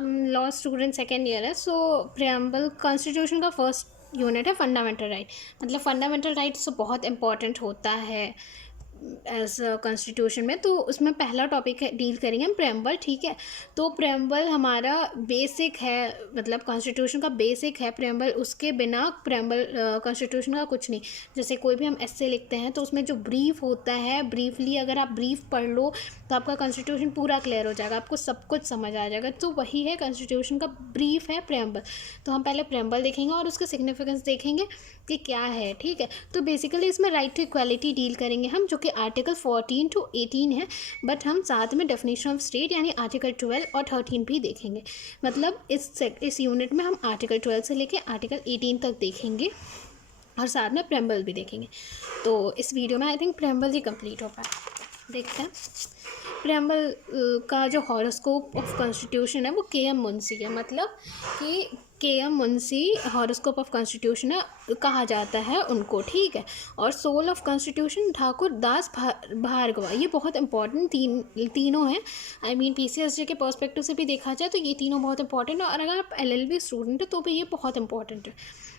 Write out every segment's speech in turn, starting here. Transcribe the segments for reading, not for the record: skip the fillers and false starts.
Law student second year है। सो preamble constitution का first unit है फंडामेंटल राइट। मतलब फंडामेंटल राइट्स तो बहुत इंपॉर्टेंट होता है एज कॉन्स्टिट्यूशन में। तो उसमें पहला टॉपिक है, डील करेंगे हम प्रेम्बल। ठीक है, तो प्रेम्बल हमारा बेसिक है, मतलब कॉन्स्टिट्यूशन का बेसिक है प्रेम्बल। उसके बिना प्रेम्बल कॉन्स्टिट्यूशन का कुछ नहीं। जैसे कोई भी हम एस्से लिखते हैं तो उसमें जो ब्रीफ होता है, ब्रीफली अगर आप ब्रीफ पढ़ लो तो आपका कॉन्स्टिट्यूशन पूरा क्लियर हो जाएगा, आपको सब कुछ समझ आ जाएगा। तो वही है कॉन्स्टिट्यूशन का ब्रीफ है प्रेम्बल। तो हम पहले प्रेम्बल देखेंगे और उसका सिग्निफिकेंस देखेंगे कि क्या है। ठीक है, तो बेसिकली इसमें राइट टू इक्वालिटी डील करेंगे हम, जो कि आर्टिकल 14 to 18 है। बट हम साथ में डेफिनेशन ऑफ स्टेट यानी आर्टिकल 12 और 13 भी देखेंगे। मतलब इस यूनिट में हम आर्टिकल 12 से लेके आर्टिकल 18 तक देखेंगे और साथ में प्रेम्बल भी देखेंगे। तो इस वीडियो में I think preamble he complete हो पाए। देखते हैं प्रेम्बल का जो हॉरोस्कोप ऑफ कॉन्स्टिट्यूशन है वो के.एम. मुंशी है। मतलब कि KM. Munshi horoscope of constitution है कहा जाता है उनको। ठीक है, और soul of constitution Thakur Das Bhargava. ये बहुत इंपॉर्टेंट तीनों हैं। आई मीन PCSJ के पर्सपेक्टिव से भी देखा जाए तो ये तीनों बहुत इंपॉर्टेंट है। और अगर आप LLB स्टूडेंट है तो भी ये बहुत इंपॉर्टेंट है।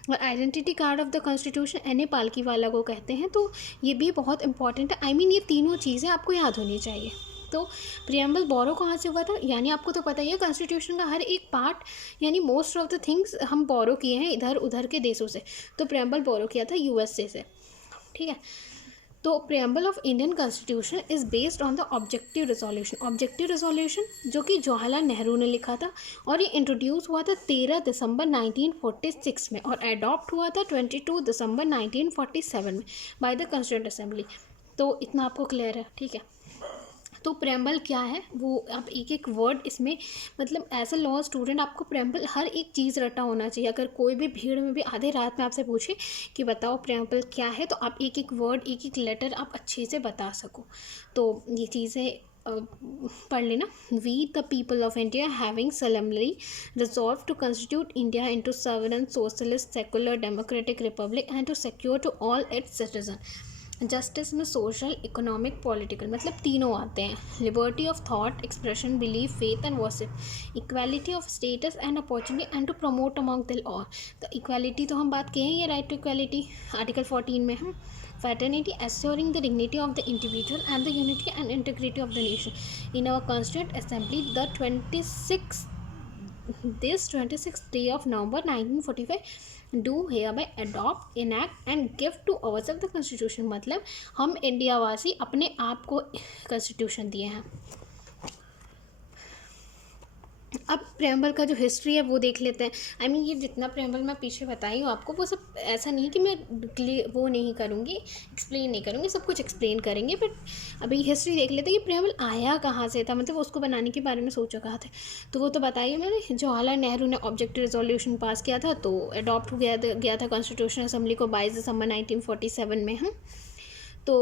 और identity card of the constitution N.A. Palkhivala को कहते हैं, तो ये भी बहुत इंपॉर्टेंट है। आई मीन ये तीनों चीज़ें आपको याद होनी चाहिए। तो प्रियम्बल बोरो कहाँ से हुआ था, यानी आपको तो पता ही है कॉन्स्टिट्यूशन का हर एक पार्ट यानी मोस्ट ऑफ द थिंग्स हम बोरो किए हैं इधर उधर के देशों से। तो प्रियम्बल बोरो किया था USA से। ठीक है, तो preamble of Indian constitution is based on the objective resolution. Objective resolution जो कि जवाहरलाल नेहरू ने लिखा था और ये इंट्रोड्यूस हुआ था 13 दिसंबर 1946 में और अडॉप्ट हुआ था 22 दिसंबर 1947 में बाय द कॉन्स्टिट्यूंट असेंबली। तो इतना आपको क्लियर है। ठीक है, तो प्रेम्बल क्या है वो आप एक एक वर्ड इसमें, मतलब एज अ लॉ स्टूडेंट आपको प्रेम्बल हर एक चीज़ रटा होना चाहिए। अगर कोई भी भीड़ में भी आधे रात में आपसे पूछे कि बताओ प्रेम्बल क्या है, तो आप एक एक वर्ड एक एक लेटर आप अच्छे से बता सको। तो ये चीज़ें पढ़ लेना। We the people of India having solemnly resolved to constitute India into sovereign socialist secular democratic republic and to secure to all its citizens justice में सोशल इकोनॉमिक पॉलिटिकल, मतलब तीनों आते हैं। Liberty of thought expression belief faith and worship, equality of status and opportunity and to promote among दिल और। तो equality तो हम बात करें, ये राइट टू इक्वालिटी आर्टिकल 14 में है। fraternity assuring the dignity of the individual and the unity and integrity of the nation. In our constituent assembly the 26th day of November 1945 do hereby adopt, enact and give to ourselves the constitution। मतलब हम India वासी अपने आप को constitution दिए हैं। अब preamble का जो हिस्ट्री है वो देख लेते हैं। आई मीन ये जितना प्रेम्बल मैं पीछे बताई हूँ आपको वो सब ऐसा नहीं है कि मैं वो नहीं करूँगी, एक्सप्लेन नहीं करूँगी, सब कुछ एक्सप्लेन करेंगे। बट अभी हिस्ट्री देख लेते हैं कि प्रेम्बल आया कहाँ से था, मतलब उसको बनाने के बारे में सोचा कहाँ थे। तो वो तो बताइए मैंने, जवाहरलाल नेहरू ने ऑब्जेक्टिव रेजोल्यूशन पास किया था तो अडॉप्ट हो गया था कॉन्स्टिट्यूशन असेंबली को 22 दिसंबर 1947 में। हम तो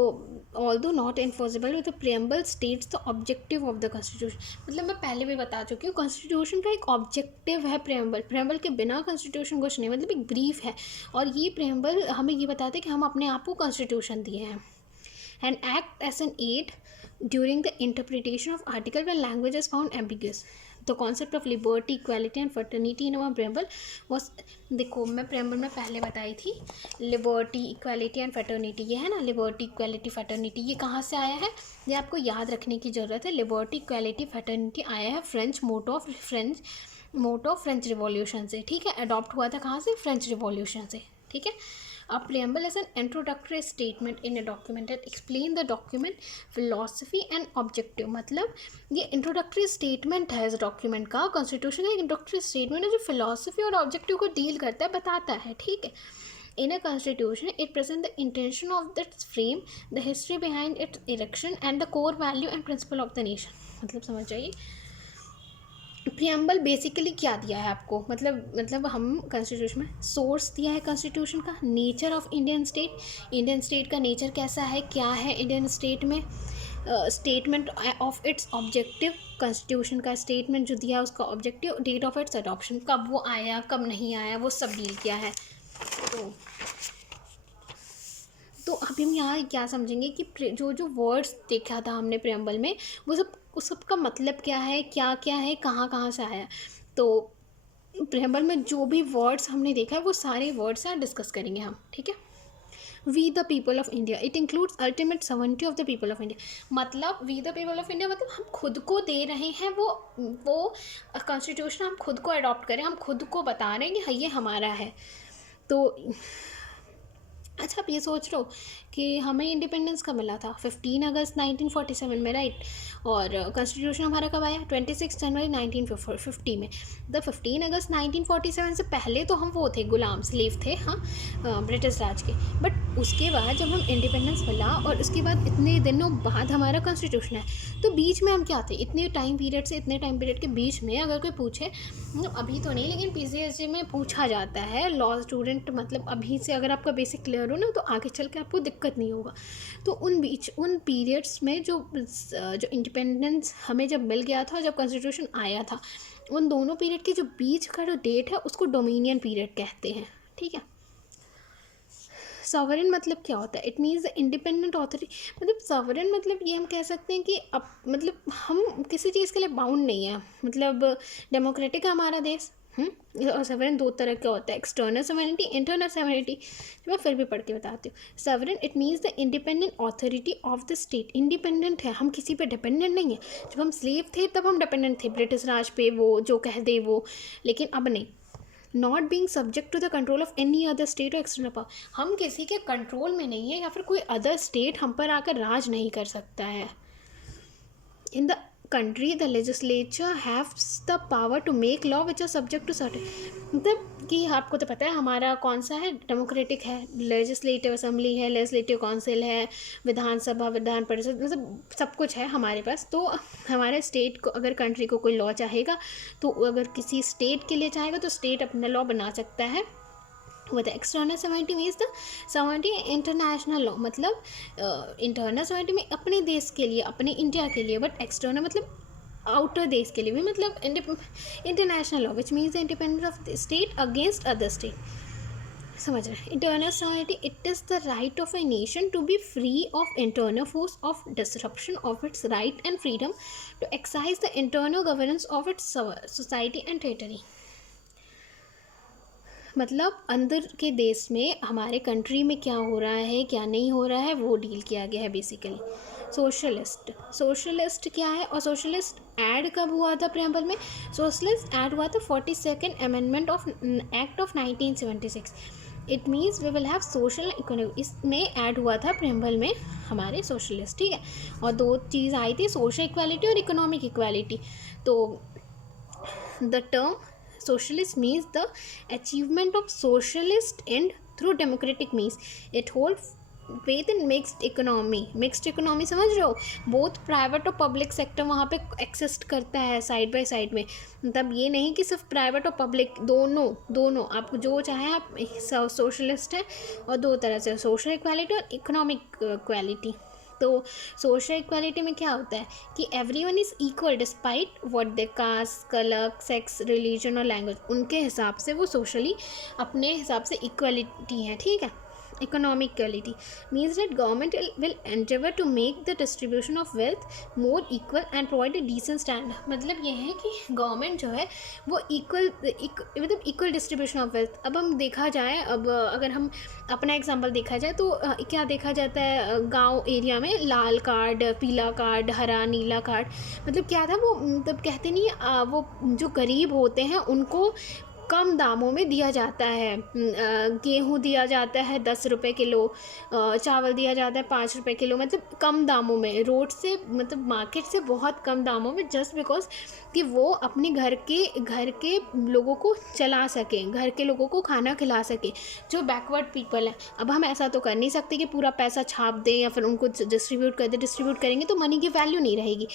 although not enforceable with the preamble states the objective of the constitution. मतलब मैं पहले भी बता चुकी हूँ कॉन्स्टिट्यूशन का एक ऑब्जेक्टिव है प्रियम्बल। प्रियम्बल के बिना कॉन्स्टिट्यूशन कुछ नहीं, मतलब एक ब्रीफ है। और ये प्रियम्बल हमें ये बताते हैं कि हम अपने आप को कॉन्स्टिट्यूशन दिए हैं। And act as an aid during the interpretation of article when language is found ambiguous. The concept of liberty, equality and fraternity in our preamble was, देखो मैं preamble में पहले बताई थी liberty, equality and fraternity, ये है ना liberty, equality, fraternity, ये कहाँ से आया है, ये आपको याद रखने की ज़रूरत है। liberty, equality, fraternity आया है French motto of French revolution से। ठीक है, अडॉप्ट हुआ था कहाँ से, फ्रेंच रिवॉल्यूशन से। ठीक है, A preamble is an introductory statement in a document that explain the document philosophy and objective। मतलब ये इंट्रोडक्टरी स्टेटमेंट है इस डॉक्यूमेंट का, कॉन्स्टिट्यूशन का एक इंट्रोडक्टरी स्टेटमेंट है जो फिलॉसफी और ऑब्जेक्टिव को डील करता है, बताता है। ठीक है, in a constitution it presents the intention of its frame, the history behind its erection and the core value and principle of the nation। मतलब समझ जाइए प्रियम्बल बेसिकली क्या दिया है आपको, मतलब हम कॉन्स्टिट्यूशन में सोर्स दिया है कॉन्स्टिट्यूशन का, नेचर ऑफ इंडियन स्टेट का नेचर कैसा है, क्या है इंडियन स्टेट में, statement of its objective, constitution का स्टेटमेंट जो दिया उसका objective, date of its adoption, कब वो आया कब नहीं आया, वो सब डील किया है। तो अभी हम यहाँ क्या समझेंगे कि जो वर्ड्स देखा था हमने प्रियम्बल में वो सब, उस सब का मतलब क्या है, क्या क्या है, कहाँ कहाँ से आया। तो प्रेम्बल में जो भी वर्ड्स हमने देखा है वो सारे वर्ड्स हैं, डिस्कस करेंगे हम, ठीक है। We the people of India, it includes ultimate sovereignty of the people of India. मतलब we the people of India मतलब हम खुद को दे रहे हैं वो कॉन्स्टिट्यूशन हम खुद को अडॉप्ट करें, हम खुद को बता रहे हैं कि हाँ ये हमारा है। तो अच्छा, आप ये सोच रहे हो कि हमें इंडिपेंडेंस कब मिला था? 15 अगस्त 1947 में, राइट। और कॉन्स्टिट्यूशन हमारा कब आया? 26 जनवरी 1950 में। द 15 अगस्त 1947 से पहले तो हम वो थे, गुलाम, स्लेव थे, हाँ, ब्रिटिश राज के। बट उसके बाद जब हम इंडिपेंडेंस मिला और उसके बाद इतने दिनों बाद हमारा कॉन्स्टिट्यूशन है, तो बीच में हम क्या थे? इतने टाइम पीरियड से इतने टाइम पीरियड के बीच में अगर कोई पूछे, अभी तो नहीं लेकिन PCSG में पूछा जाता है, लॉ स्टूडेंट, मतलब अभी से अगर आपका बेसिक क्लियर हो ना तो आगे चल के आपको दिक्कत नहीं होगा। तो उन पीरियड्स में जो इंडिपेंडेंस हमें जब मिल गया था, जब कॉन्स्टिट्यूशन आया था, उन दोनों पीरियड के जो बीच का जो डेट है उसको डोमिनियन पीरियड कहते हैं, ठीक है। सॉवरेन मतलब क्या होता है? It means the independent authority. मतलब सॉवरेन मतलब ये हम कह सकते हैं कि अब मतलब हम किसी चीज़ के लिए बाउंड नहीं है, मतलब डेमोक्रेटिक है हमारा देश। और सॉवरेन दो तरह का होता है, एक्सटर्नल सॉवरेनिटी, इंटरनल सॉवरेनिटी। मैं फिर भी पढ़ के बताती हूँ। Sovereign it means the independent authority of the state. Independent है, हम किसी पे डिपेंडेंट नहीं है। जब हम स्लेव थे तब हम डिपेंडेंट थे ब्रिटिश राज पे, वो जो कह दे वो, लेकिन अब नहीं। Not being subject to the control of any other state और एक्सटर्नल पावर। हम किसी के कंट्रोल में नहीं है या फिर कोई अदर स्टेट हम पर आकर राज नहीं कर सकता है। In the country the legislature has the power to make law which are subject to certain, मतलब कि आपको तो पता है हमारा कौन सा है, डेमोक्रेटिक है, लेजिस्लेटिव असेंबली है, लेजिस्लेटिव काउंसिल है, विधानसभा, विधान परिषद, मतलब सब कुछ है हमारे पास। तो हमारे स्टेट को अगर कंट्री को कोई लॉ चाहेगा, तो अगर किसी स्टेट के लिए चाहेगा तो स्टेट अपना लॉ बना सकता है। वो the external sovereignty means the sovereignty international law, मतलब इंटरनल सॉवरेनिटी में अपने देश के लिए, अपने इंडिया के लिए, बट एक्सटर्नल मतलब आउटर देश के लिए भी, मतलब international law which means the independence of the state against other state. समझ रहे हैं? Internal sovereignty it is the right of a nation to be free of internal force of disruption of its right and freedom to excise the internal governance of its society and territory. मतलब अंदर के देश में, हमारे country में क्या हो रहा है क्या नहीं हो रहा है वो डील किया गया है बेसिकली। सोशलिस्ट क्या है? और सोशलिस्ट ऐड कब हुआ था प्रेम्बल में? सोशलिस्ट ऐड हुआ था 42nd amendment of act of 1976। It means we will have social economy, इसमें ऐड हुआ था प्रेम्बल में हमारे सोशलिस्ट, ठीक है। और दो चीज़ आई थी, सोशल इक्वालिटी और इकोनॉमिक इक्वालिटी। तो the term socialist means the achievement of socialist end through democratic means. It holds faith in mixed economy समझ रहे हो? बोथ प्राइवेट और पब्लिक सेक्टर वहाँ पे एक्सिस्ट करता है साइड बाय साइड में। मतलब ये नहीं कि सिर्फ प्राइवेट और पब्लिक, दोनों आप जो चाहें आप सोशलिस्ट है। और दो तरह से, सोशल इक्वालिटी और इकोनॉमिक इक्वालिटी। तो सोशल इक्वालिटी में क्या होता है कि everyone is equal despite what they caste, colour, sex, religion और लैंग्वेज। उनके हिसाब से वो सोशली अपने हिसाब से इक्वलिटी है, ठीक है। Economic equality means that government will endeavour to make the distribution of wealth more equal and provide a decent standard. मतलब ये है कि गवर्नमेंट जो है वो मतलब इक्वल डिस्ट्रीब्यूशन ऑफ वेल्थ। अब हम देखा जाए, अब अगर हम अपना एग्जांपल देखा जाए तो क्या देखा जाता है गांव एरिया में? लाल कार्ड, पीला कार्ड, हरा नीला कार्ड। मतलब क्या था वो, मतलब कहते नहीं वो जो गरीब होते हैं उनको कम दामों में दिया जाता है। गेहूँ दिया जाता है 10 रुपये किलो, चावल दिया जाता है 5 रुपये किलो, मतलब कम दामों में, रोड से, मतलब मार्केट से बहुत कम दामों में, जस्ट बिकॉज कि वो अपने घर के लोगों को चला सकें, घर के लोगों को खाना खिला सकें जो बैकवर्ड पीपल हैं। अब हम ऐसा तो कर नहीं सकते कि पूरा पैसा छाप दें या फिर उनको डिस्ट्रीब्यूट कर दें। डिस्ट्रीब्यूट करेंगे तो मनी की वैल्यू नहीं रहेगी।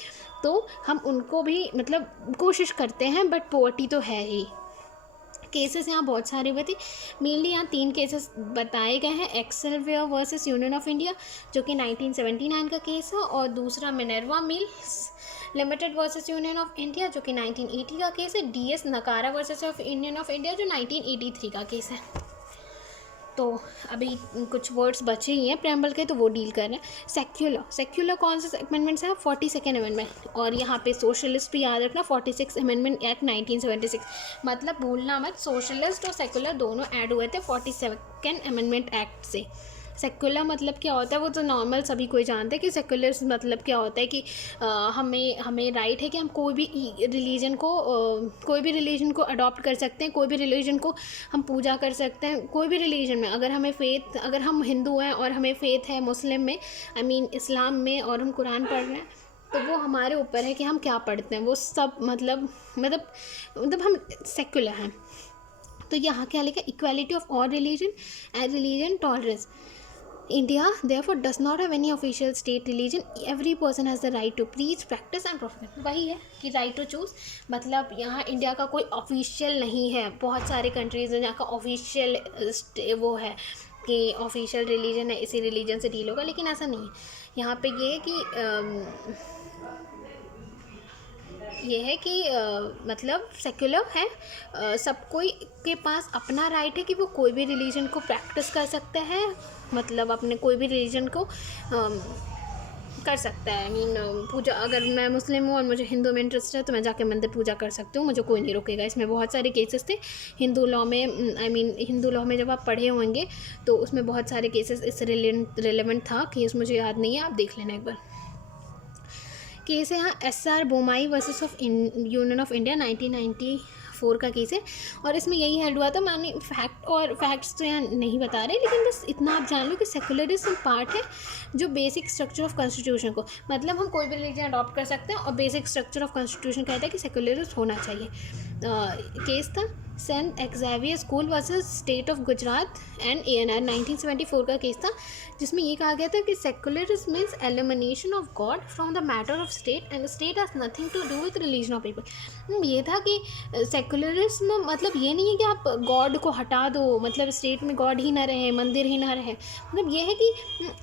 तो हम उनको भी मतलब कोशिश करते हैं, बट पॉवर्टी तो है ही। केसेस यहाँ बहुत सारे हुए थे, मेनली यहाँ 3 केसेस बताए गए हैं। एक्सेलवेयर वर्सेस यूनियन ऑफ इंडिया जो कि 1979 का केस है, और दूसरा Minerva mills limited versus union of India जो कि 1980 का केस है। DS नकारा वर्सेस यूनियन ऑफ इंडिया जो 1983 का केस है। तो अभी कुछ वर्ड्स बचे ही हैं प्रेम्बल के, तो वो डील कर रहे हैं। सेक्युलर कौन से अमेंडमेंट्स है? 42nd amendment. और यहाँ पे सोशलिस्ट भी याद रखना, 46 अमेंडमेंट एक्ट 1976। मतलब भूलना मत, सोशलिस्ट और सेक्युलर दोनों ऐड हुए थे 42nd अमेंडमेंट एक्ट से। सेक्युलर मतलब क्या होता है वो तो नॉर्मल सभी कोई जानते हैं कि सेक्युलर मतलब क्या होता है कि हमें राइट है कि हम कोई भी रिलीजन को अडॉप्ट कर सकते हैं, कोई भी रिलीजन को हम पूजा कर सकते हैं, कोई भी रिलीजन में। अगर हम हिंदू हैं और हमें फेथ है मुस्लिम में, इस्लाम में, और हम कुरान पढ़ रहे हैं, तो वो हमारे ऊपर है कि हम क्या पढ़ते हैं, वो सब मतलब हम सेक्युलर हैं। तो यहाँ क्या लिखा? Equality of all religion tolerance. India therefore does not have any official state religion. Every person has the right to preach, practice and profit. वही है कि right to choose, मतलब यहाँ इंडिया का कोई ऑफिशियल नहीं है। बहुत सारे कंट्रीज़ हैं जहाँ का ऑफिशियल वो है कि ऑफिशियल रिलीजन है, इसी रिलीजन से डील होगा, लेकिन ऐसा नहीं है। यहाँ पे ये है कि मतलब सेक्युलर है, सब कोई के पास अपना राइट है कि वो कोई भी रिलीजन को प्रैक्टिस कर सकता है, मतलब अपने कोई भी रिलीजन को कर सकता है। पूजा, अगर मैं मुस्लिम हूँ और मुझे हिंदू में इंटरेस्ट है तो मैं जाके मंदिर पूजा कर सकती हूँ, मुझे कोई नहीं रोकेगा। इसमें बहुत सारे केसेस थे हिंदू लॉ में, हिंदू लॉ में जब आप पढ़े होंगे तो उसमें बहुत सारे केसेस इस रिलेवेंट था। केस मुझे याद नहीं है, आप देख लेना एक बार। केस है यहाँ SR Bommai versus of union of India 1994 का केस है, और इसमें यही हेल्ड हुआ था। मैंने फैक्ट्स तो यहाँ नहीं बता रहे, लेकिन बस इतना आप जान लो कि सेकुलरिज्म पार्ट है जो बेसिक स्ट्रक्चर ऑफ कॉन्स्टिट्यूशन को, मतलब हम कोई भी रिलीजन अडॉप्ट कर सकते हैं, और बेसिक स्ट्रक्चर ऑफ कॉन्स्टिट्यूशन कहता है कि सेकुलरिज्म होना चाहिए। केस था Saint Xavier school versus state of Gujarat and ANR 1974 का केस था, जिसमें ये कहा गया था कि secularism means elimination of God from the matter of state and state has nothing to do with religion of people. ये था कि सेकुलरिज्म मतलब ये नहीं है कि आप गॉड को हटा दो, मतलब स्टेट में गॉड ही ना रहे, मंदिर ही ना रहे, मतलब ये है कि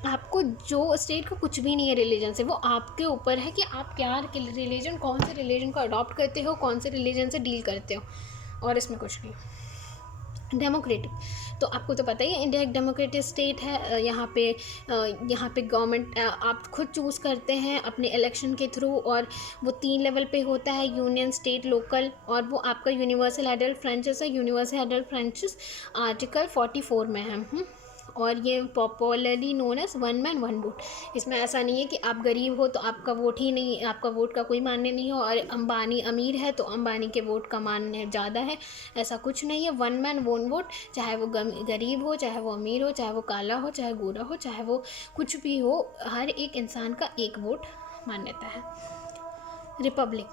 आपको जो स्टेट का कुछ भी नहीं है रिलीजन से, वो आपके ऊपर है कि आप क्या रिलीजन, कौन से रिलीजन को अडॉप्ट करते हो, कौन से रिलीजन से डील करते हो, और इसमें कुछ नहीं। डेमोक्रेटिक, तो आपको तो पता ही है इंडिया एक डेमोक्रेटिक स्टेट है। यहाँ पे गवर्नमेंट आप खुद चूज़ करते हैं अपने इलेक्शन के थ्रू, और वो 3 लेवल पे होता है, यूनियन, स्टेट, लोकल, और वो आपका यूनिवर्सल एडल्ट फ्रेंचाइज है। यूनिवर्सल एडल्ट फ्रेंचाइज आर्टिकल 44 में है। और ये popularly known as 1 man 1 vote. इसमें ऐसा नहीं है कि आप गरीब हो तो आपका वोट ही नहीं, आपका वोट का कोई मान्य नहीं हो, और अंबानी अमीर है तो अंबानी के वोट का मान्य ज़्यादा है, ऐसा कुछ नहीं है। 1 मैन 1 वोट, चाहे वो गरीब हो, चाहे वो अमीर हो, चाहे वो काला हो, चाहे गोरा हो, चाहे वो कुछ भी हो, हर एक इंसान का एक वोट मान्यता है। Republic.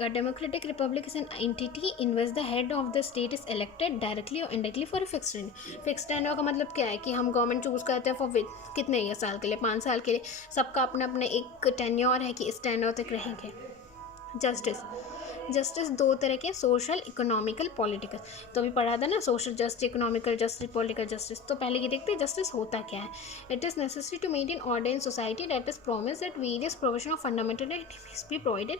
A democratic republic is an entity in which the head of the state is elected directly or indirectly for a fixed tenure. Fixed tenure का मतलब क्या है कि हम गवर्नमेंट चूज़ करते हैं फॉर कितने ये साल के लिए, 5 साल के लिए, सबका अपना अपना एक टेन्योर है कि इस टेन्योर तक रहेंगे। जस्टिस 2 तरह के, सोशल, इकोनॉमिकल, पॉलिटिकल। तो अभी पढ़ा था ना, social justice, economical justice, political justice. तो पहले ये देखते हैं जस्टिस होता क्या है। It is necessary to maintain order in society that is promise that various provision of fundamental right must be provided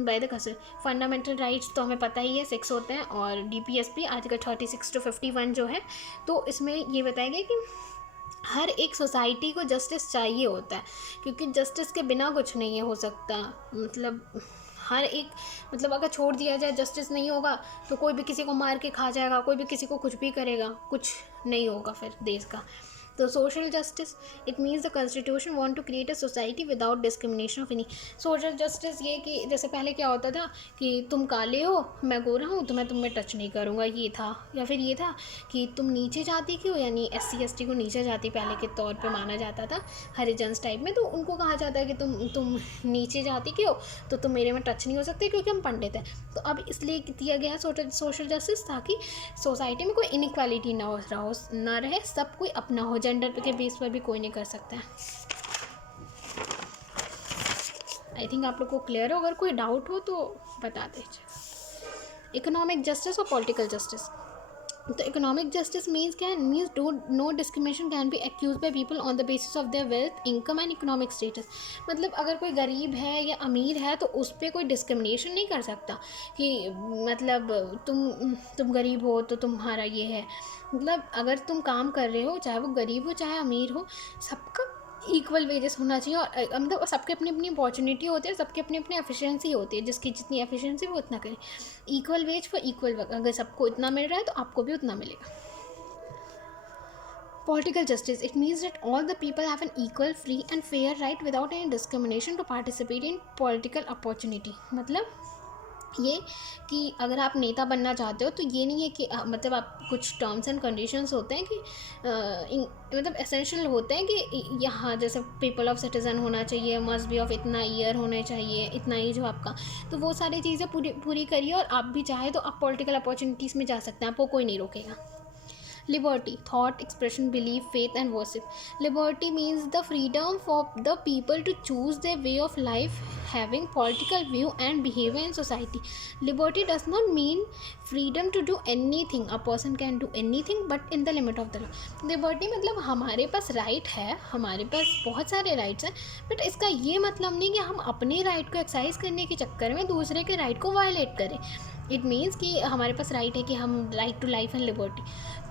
by the government. Fundamental rights तो हमें पता ही है 6 होते हैं, और DPSP आर्टिकल 36 to 51 जो है, तो इसमें ये बताया गया कि हर एक सोसाइटी को जस्टिस चाहिए होता है, क्योंकि जस्टिस के बिना कुछ नहीं हो सकता। मतलब हर एक, मतलब अगर छोड़ दिया जाए, जस्टिस नहीं होगा तो कोई भी किसी को मार के खा जाएगा, कोई भी किसी को कुछ भी करेगा, कुछ नहीं होगा फिर देश का। तो social justice, it means the constitution want to create a society without discrimination of any. Social justice ये कि जैसे पहले क्या होता था कि तुम काले हो, मैं गोरा हूँ, तो मैं तुम में टच नहीं करूँगा, ये था। या फिर ये था कि तुम नीचे जाति के हो, यानी SC ST को नीचे जाति पहले के तौर पे माना जाता था हरिजन्स टाइप में, तो उनको कहा जाता है कि तुम नीचे जाति के हो तो तुम मेरे में टच नहीं हो सकते क्योंकि हम पंडित हैं। तो अब इसलिए दिया गया है सोशल जस्टिस, ताकि सोसाइटी में कोई इनइक्वालिटी ना रहे, सब कोई अपना हो, जेंडर के बेस पर भी कोई नहीं कर सकता है। आई थिंक आप लोग को क्लियर हो, अगर कोई डाउट हो तो बता दीजिए। इकोनॉमिक जस्टिस और पॉलिटिकल जस्टिस, तो इकोनॉमिक जस्टिस मीन्स क्या है, means no discrimination can be accuse by people on the basis of their wealth, income and economic status. मतलब अगर कोई गरीब है या अमीर है तो उस पर कोई डिस्क्रिमिनेशन नहीं कर सकता कि मतलब तुम गरीब हो तो तुम्हारा ये है, मतलब अगर तुम काम कर रहे हो, चाहे वो गरीब हो चाहे अमीर हो, सबका इक्वल वेजेस होना चाहिए। और मतलब सबके अपनी अपनी अपॉर्चुनिटी होती है, सबकी अपनी अपनी एफिशिएंसी होती है, जिसकी जितनी एफिशिएंसी वो उतना करे। Equal ways for equal work, अगर सबको इतना मिल रहा है तो आपको भी उतना मिलेगा। Political justice, it means that all the people have an equal, free and fair right without any discrimination to participate in political opportunity। मतलब ये कि अगर आप नेता बनना चाहते हो तो ये नहीं है कि मतलब आप कुछ टर्म्स एंड कंडीशंस होते हैं कि मतलब एसेंशियल होते हैं कि यहाँ जैसे पीपल ऑफ सिटीज़न होना चाहिए, मस्ट बी ऑफ इतना ईयर होने चाहिए, इतना एज हो आपका, तो वो सारी चीज़ें पूरी करिए और आप भी चाहे तो आप पॉलिटिकल अपॉर्चुनिटीज़ में जा सकते हैं, आपको कोई नहीं रोकेगा। Liberty, thought, expression, belief, faith and worship. Liberty means the freedom for the people to choose their way of life, having political view and behavior in society. Liberty does not mean freedom to do anything. A person can do anything but in the limit of the law. Liberty मतलब हमारे पास right है, हमारे पास बहुत सारे rights हैं, but इसका ये मतलब नहीं कि हम अपने राइट को एक्सरसाइज करने के चक्कर में दूसरे के राइट को वायलेट करें। इट मीन्स कि हमारे पास राइट है कि हम right to life and liberty,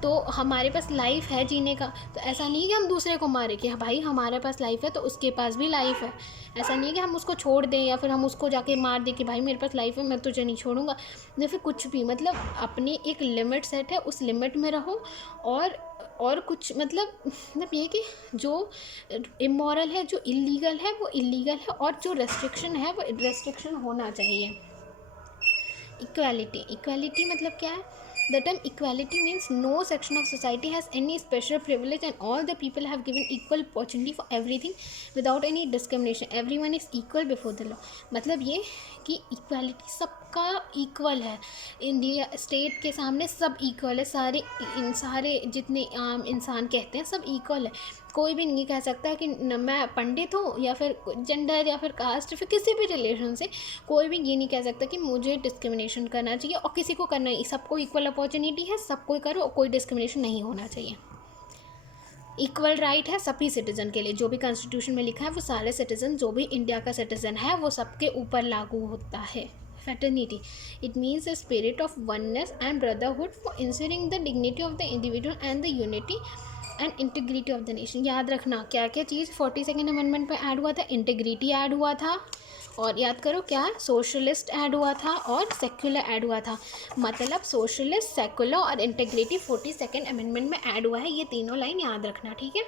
तो हमारे पास लाइफ है जीने का, तो ऐसा नहीं है कि हम दूसरे को मारें कि भाई हमारे पास लाइफ है तो उसके पास भी लाइफ है। ऐसा नहीं है कि हम उसको छोड़ दें या फिर हम उसको जाके मार दें कि भाई मेरे पास लाइफ है मैं तुझे नहीं छोड़ूंगा, या फिर कुछ भी। मतलब अपनी एक लिमिट सेट है, उस लिमिट में रहो। और कुछ मतलब ये कि जो इमोरल है, जो इलीगल है वो इलीगल है, और जो रेस्ट्रिक्शन है वो रेस्ट्रिक्शन होना चाहिए। इक्वालिटी, इक्वालिटी मतलब क्या है? The term equality means no section of society has any special privilege and all the people have given equal opportunity for everything without any discrimination. Everyone is equal before the law. मतलब ये कि equality सबका equal है, India state के सामने सब equal है, सारे जितने आम इंसान कहते हैं सब इक्वल है। कोई भी नहीं कह सकता कि मैं पंडित हूँ या फिर जेंडर या फिर कास्ट या फिर किसी भी रिलेशन से कोई भी ये नहीं कह सकता कि मुझे डिस्क्रिमिनेशन करना चाहिए और किसी को करना ही। सबको इक्वल अपॉर्चुनिटी है, सबको करो और कोई डिस्क्रिमिनेशन नहीं होना चाहिए। इक्वल राइट है सभी सिटीज़न के लिए, जो भी कॉन्स्टिट्यूशन में लिखा है वो सारे सिटीज़न, जो भी इंडिया का सिटीज़न है वो सबके ऊपर लागू होता है। Fraternity, it means a spirit of oneness and brotherhood for ensuring the dignity of the individual and the unity and integrity of the nation. याद रखना क्या क्या चीज़ 42nd अमेंडमेंट पे ऐड हुआ था? इंटीग्रिटी ऐड हुआ था, और याद करो क्या, सोशलिस्ट ऐड हुआ था और सेक्युलर ऐड हुआ था। मतलब सोशलिस्ट, सेक्युलर और इंटीग्रिटी 42nd अमेंडमेंट में ऐड हुआ है, ये तीनों लाइन याद रखना, ठीक है।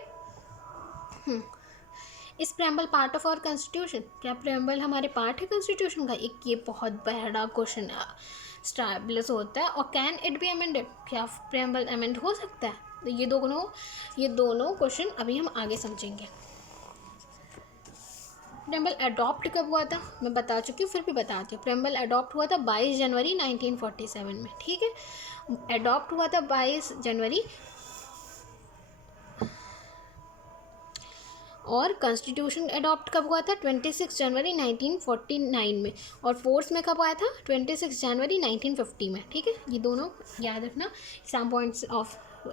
इस preamble part of our constitution, क्या प्रेम्बल हमारे पार्ट है कॉन्स्टिट्यूशन का? एक ये बहुत बड़ा क्वेश्चन स्टैब्लिश होता है। और कैन इट बी अमेंडेड, क्या प्रेम्बल अमेंड हो सकता है? तो ये दोनों क्वेश्चन अभी हम आगे समझेंगे। प्रेम्बल अडॉप्ट कब हुआ था मैं बता चुकी हूँ, फिर भी बताती हूँ। प्रेम्बल अडॉप्ट हुआ था 22 जनवरी 1947 में, ठीक है। अडॉप्ट हुआ था 22 जनवरी, और कॉन्स्टिट्यूशन अडॉप्ट कब हुआ था? 26 जनवरी 1949 में, और फोर्स में कब आया था? 26 जनवरी 1950 में, ठीक है। ये दोनों याद रखना,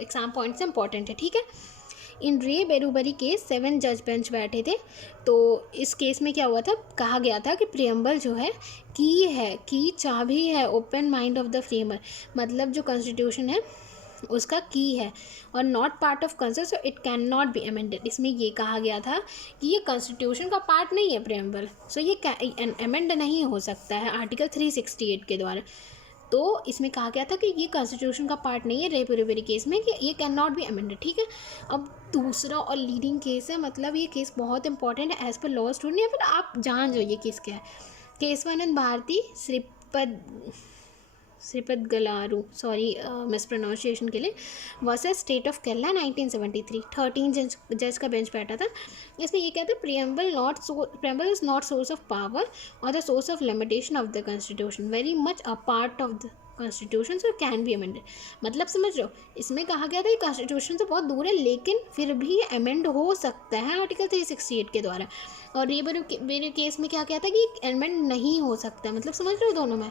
एग्जाम पॉइंट्स इंपॉर्टेंट है, ठीक है। इन रे बेरूबरी केस 7 जज बेंच बैठे थे, तो इस केस में क्या हुआ था? कहा गया था कि प्रियम्बल जो है की चाबी है open mind of the framer, मतलब जो कॉन्स्टिट्यूशन है उसका की है और not part of constitution, so it can not be amended. इसमें ये कहा गया था कि ये कॉन्स्टिट्यूशन का पार्ट नहीं है प्रियम्बल, सो ये अमेंड नहीं हो सकता है आर्टिकल 368 के द्वारा। तो इसमें कहा गया था कि ये कॉन्स्टिट्यूशन का पार्ट नहीं है रे बेरूबरी केस में, कि ये कैन नॉट बी अमेंडेड, ठीक है। अब दूसरा और लीडिंग केस है, मतलब ये केस बहुत इंपॉर्टेंट है एज पर लॉ स्टूडेंट, या फिर आप जान जो ये केस क्या है। Kesavananda Bharati Sripadagalvaru, sorry mispronunciation के लिए, वर्सेस स्टेट ऑफ केरला 1973, 13 जज का बेंच बैठा था। इसमें ये कहते हैं preamble is not source of power और the source of limitation of the constitution, very much a part of the constitution, so can be amended. मतलब समझ रहे हो, इसमें कहा गया था कि कॉन्स्टिट्यूशन से बहुत दूर है लेकिन फिर भी अमेंड हो सकता है आर्टिकल 368 के द्वारा। और ये केस में क्या कहता है कि अमेंड नहीं हो सकता, मतलब समझ रहे हो दोनों में।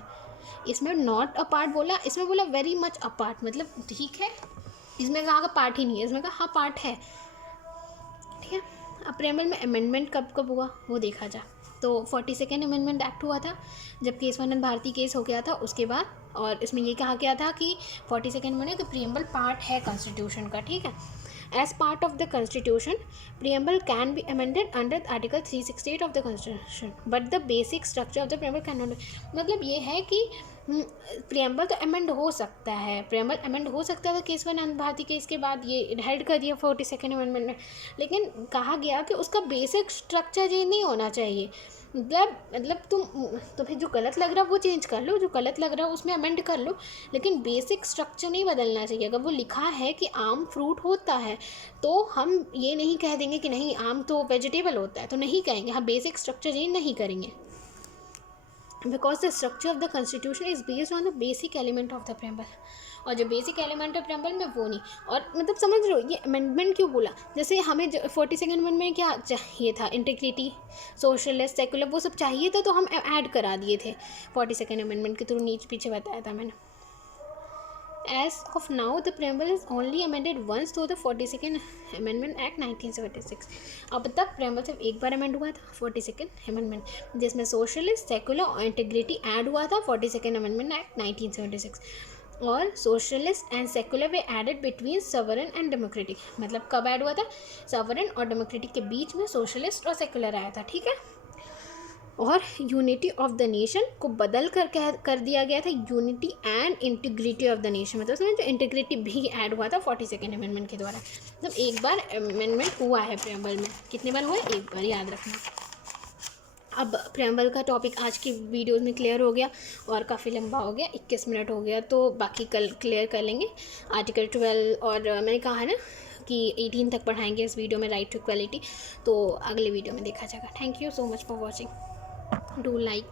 इसमें नॉट अ पार्ट बोला, इसमें बोला वेरी मच अ पार्ट, मतलब ठीक है, इसमें कहा पार्ट ही नहीं है, इसमें कहा हाँ पार्ट है, ठीक है। अब प्रेम्बल में अमेंडमेंट कब हुआ वो देखा जा, तो 42nd अमेंडमेंट एक्ट हुआ था जब केशवानंद भारती केस हो गया था, उसके बाद और इसमें ये कहा गया था कि 42nd अमेंडमेंट का प्रीएम्बल पार्ट है कॉन्स्टिट्यूशन का, ठीक है। As part of the constitution preamble can be amended under article 368 of the constitution but the basic structure of the preamble can not. मतलब ये है कि प्रीएम्बल तो अमेंड हो सकता है, प्रीएम्बल अमेंड हो सकता था केशवानंद भारती केस के बाद, ये हेल्ड कर दिया 42nd अमेंडमेंट में, लेकिन कहा गया कि उसका बेसिक स्ट्रक्चर चेंज नहीं होना चाहिए। मतलब तुम्हें जो गलत लग रहा है वो चेंज कर लो, जो गलत लग रहा है उसमें अमेंड कर लो, लेकिन बेसिक स्ट्रक्चर नहीं बदलना चाहिए। अगर वो लिखा है कि आम फ्रूट होता है तो हम ये नहीं कह देंगे कि नहीं आम तो वेजिटेबल होता है, तो नहीं कहेंगे, हम बेसिक स्ट्रक्चर चेंज नहीं करेंगे। Because the structure of the constitution is based on the basic element of the preamble, और जो बेसिक एलिमेंट ऑफ प्रेम्बल में वो नहीं। और मतलब समझ रहे हो ये अमेंडमेंट क्यों बोला, जैसे हमें 42nd अमेंडमेंट में क्या चाहिए था, इंटीग्रिटी, सोशलिस्ट, सेकुलर, वो सब चाहिए था, तो हम ऐड करा दिए थे 42nd अमेंडमेंट के थ्रू, नीचे पीछे बताया था मैंने। As of now, the preamble is only amended once through the 42nd Amendment Act 1976. अब तक preamble सिर्फ एक बार अमेंड हुआ था 42nd अमेंडमेंट, जिसमें सोशलिस्ट, सेकुलर और इंटीग्रिटी ऐड हुआ था 42nd अमेंडमेंट एक्ट 1976। और socialist and secular were added between sovereign and democratic. मतलब कब ऐड हुआ था, सवर्न और डेमोक्रेटिक के बीच में सोशलिस्ट और सेकुलर आया था, ठीक है। और यूनिटी ऑफ द नेशन को बदल कर दिया गया था unity and integrity of the nation. मतलब समझो इंटीग्रिटी भी ऐड हुआ था 42nd अमेंडमेंट के द्वारा। मतलब एक बार अमेंडमेंट हुआ है प्रेम्बल में, कितने बार हुआ है, एक बार, याद रखना। अब प्रेम्बल का टॉपिक आज की वीडियोस में क्लियर हो गया, और काफ़ी लंबा हो गया, 21 मिनट हो गया, तो बाकी कल क्लियर कर लेंगे। आर्टिकल 12 और मैंने कहा है ना कि 18 तक पढ़ाएंगे इस वीडियो में, राइट टू इक्वलिटी, तो अगले वीडियो में देखा जाएगा। Thank you so much for watching, do like.